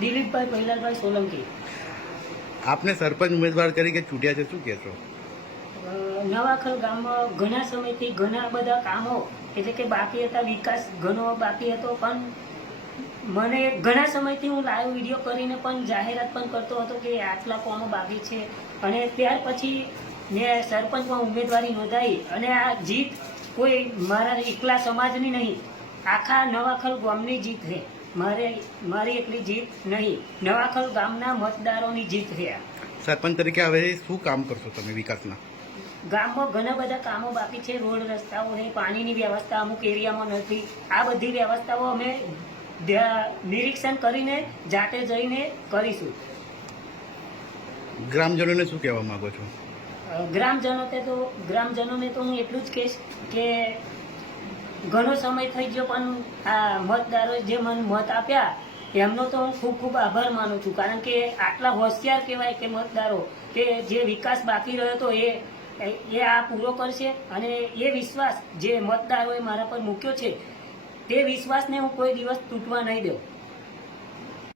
દિલીપભાઈ પૈલાલભાઈ સોલંકી। આપને સરપંચ ઉમેદવાર તરીકે ચૂંટ્યા છે, શું કહેશો? નવાખલ ગામમાં ઘણા સમયથી ઘણા બધા કામો એટલે કે બાકી હતા, વિકાસ ઘણો બાકી હતો, પણ મને ઘણા સમયથી હું લાઈવ વિડીયો કરીને પણ જાહેરાત પણ કરતો હતો કે આટલા કામો બાકી છે, અને ત્યાર પછી મેં સરપંચમાં ઉમેદવારી નોંધાવી, અને આ જીત કોઈ મારા એકલા સમાજની નહીં, આખા નવાખલ ગામની જીત છે, મારી એકલી જીત નહીં, નવાખલ ગામના મતદારોની જીત છે। સરપંચ તરીકે હવે શું કામ કરશો તમે વિકાસના? ગામમાં ઘણા બધા કામો બાકી છે, રોડ રસ્તાઓ છે, પાણીની વ્યવસ્થા અમુક એરિયામાં નથી, આ બધી વ્યવસ્થાઓ અમે નિરીક્ષણ કરીને જાતે જઈને કરીશું। ગ્રામજનોને શું કહેવા માંગો છો? ગ્રામજનોને તો હું એટલું જ કહીશ કે ઘણો સમય થઈ ગયો, પણ આ મતદારોએ જે મને મત આપ્યા એમનો તો હું ખૂબ ખૂબ આભાર માનું છું, કારણ કે આટલા હોશિયાર કહેવાય કે મતદારો કે જે વિકાસ બાકી રહ્યો હતો એ આ પૂરો કરશે, અને એ વિશ્વાસ જે મતદારોએ મારા પર મૂક્યો છે તે વિશ્વાસને હું કોઈ દિવસ તૂટવા નહીં દઉં।